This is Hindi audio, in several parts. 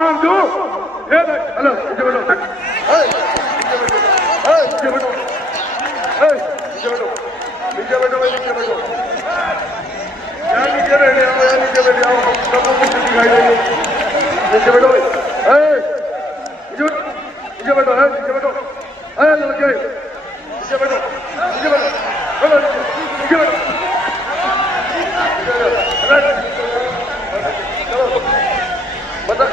हेलो नीचे बैठो नीचे बैठो नीचे बैठो नीचे बैठो यार नीचे बैठे आओ यार नीचे बैठे आओ सबको कुछ दिखाई देंगे नीचे बैठो नीचे बैठो नीचे बैठो लड़के नीचे बैठो नीचे बैठो चलो नीचे बैठो चलो बता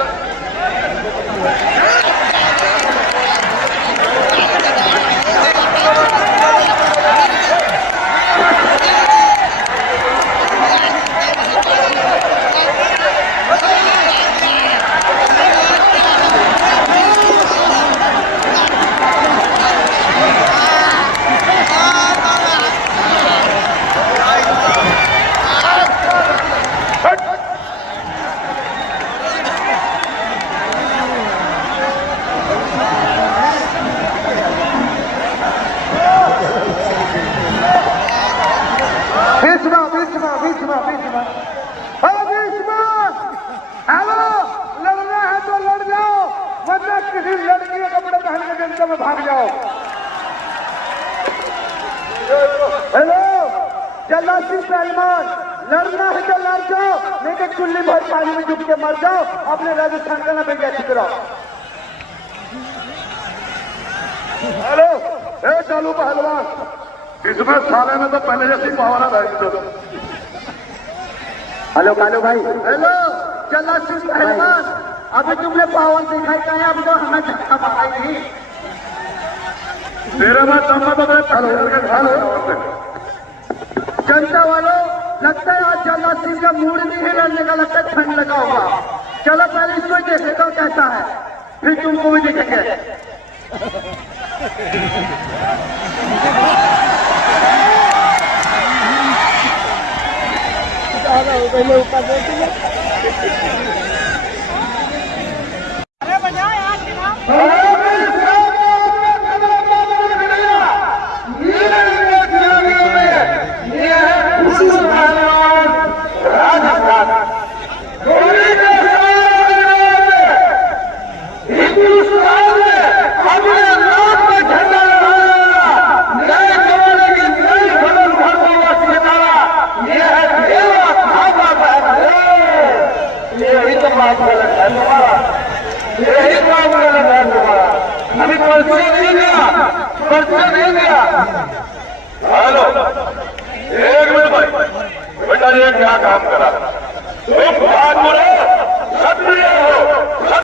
किसी लड़की के कपड़े पहन के जनता में भाग जाओ। हेलो जल्ला सिंह पहलवान, लड़ना है तो लड़ जाओ, नहीं तो चुल्ली भर पानी में डूब के मर जाओ। अपने राजस्थान का ना बेटा कराओ। हेलो चालू पहलवान, इसमें साले में तो पहले जैसी पावर है। हेलो कालू भाई। हेलो जल्ला सिंह पहलवान, अभी तुमने पावर दिखाई का है, अब तो हमें धक्का मारा ही नहीं। तेरे में दम्मा तो मैं जनता वालों, लगता है आज जल्ला सिंह का मूड नहीं है लड़ने का, लगता है ठंड लगा होगा। चलो पहले इसको देखेगा कैसा है, फिर तुमको भी देखेंगे। हेलो एक मिनट भाई, बेटा ये क्या काम करा? तुम भाग क्षत्रिय हो,